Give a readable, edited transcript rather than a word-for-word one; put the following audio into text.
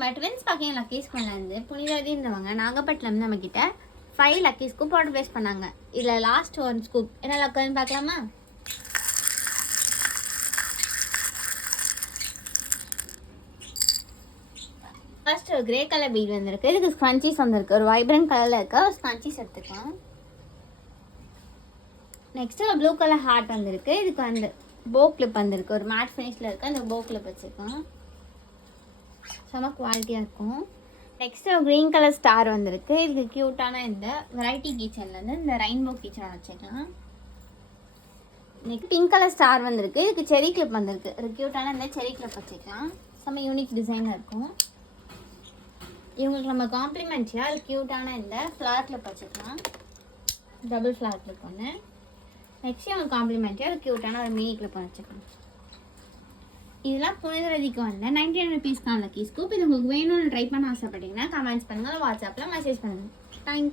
நம்ம twins packing லக்கீஸ் கொண்டாந்து புனிதவதின்றவங்க நாகப்பட்டினம் நம்மக்கிட்ட 5 லக்கி ஸ்கூப் ஆர்டர் ப்ளேஸ் பண்ணாங்க. இதில் லாஸ்ட் ஒரு ஸ்கூப் என்ன லக்குன்னு பார்க்கலாமா? ஃபர்ஸ்ட் ஒரு கிரே கலர் பீட் வந்திருக்கு. இதுக்கு ஸ்க்ரன்ச்சீஸ் வந்திருக்கு. ஒரு வைப்ரண்ட் கலரில் இருக்க ஒரு ஸ்க்ரன்ச்சீஸ் எடுத்துக்கலாம். நெக்ஸ்ட் ஒரு ப்ளூ கலர் ஹார்ட் வந்திருக்கு. இதுக்கு வந்து போ கிளிப் வந்திருக்கு. ஒரு மேட் ஃபினிஷில் இருக்க அந்த போ கிளிப் வச்சுருக்கோம். செம குவாலிட்டியாக இருக்கும். நெக்ஸ்ட்டு ஒரு க்ரீன் கலர் ஸ்டார் வந்திருக்கு. இதுக்கு க்யூட்டான இந்த வெரைட்டி கிச்சன்லேருந்து இந்த ரெயின்போ கிச்சன் வச்சுக்கலாம். நெக்ஸ்ட் பிங்க் கலர் ஸ்டார் வந்திருக்கு. இதுக்கு செரி கிளிப் வந்திருக்கு. ஒரு க்யூட்டான இந்த செரி கிளிப் வச்சுக்கலாம். செம்ம யூனிக் டிசைனாக இருக்கும். இவங்களுக்கு நம்ம காம்ப்ளிமெண்ட்ரியாக ஒரு க்யூட்டான இந்த ஃப்ளார் கிளிப் வச்சுக்கலாம். டபுள் ஃப்ளார் கிளிப் ஒன்று. நெக்ஸ்ட் இவங்க காம்ப்ளிமெண்ட்ரியாக ஒரு க்யூட்டான ஒரு மினி கிளிப் வச்சுக்கலாம். இதெல்லாம் புனிதவதிக்கு வந்து 99 ருபீஸ்க்கான லக்கி ஸ்கூப். இது உங்களுக்கு வேணும்னு ட்ரை பண்ண ஆசைப்பட்டீங்கன்னா கமெண்ட்ஸ் பண்ணுங்கள், வாட்ஸ்அப்பில் மெசேஜ் பண்ணுங்கள். தேங்க்யூ.